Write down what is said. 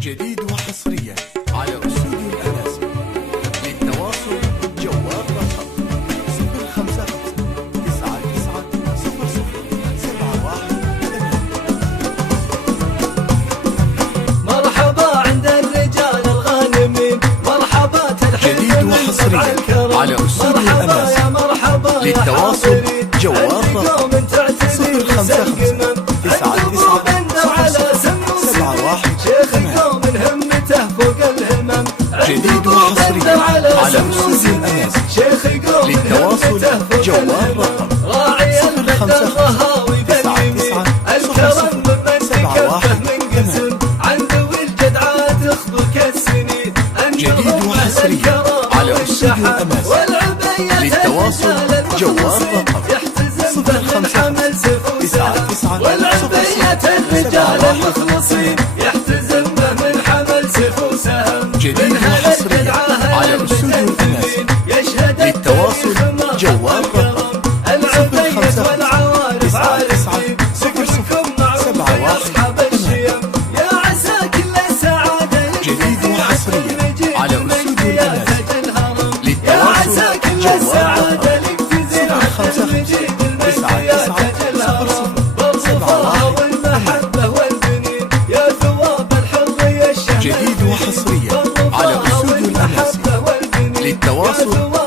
جديد وحصريا على استوديو الأناسي. للتواصل جوال رقم 055-99-00-71. مرحبا عند الرجال الغانمين، مرحبا ترحيب جديد وحصريا على استوديو الأناسي. للتواصل جوال رقم 055-99-00-71. جديد وحصريا على استوديو الأناسي. للتواصل جوال رقم 055-99-00-71. جديد وحصريا على استوديو الأناسي. للتواصل جوال رقم 055-99-00-71. جديد وحصريا على استوديو الأناسي. للتواصل جوال رقم 055-99-00-71. جديد وحصريا على استوديو الأناسي. للتواصل جوال رقم 055-99-00-71. جديد وحصريا على استوديو الأناسي. للتواصل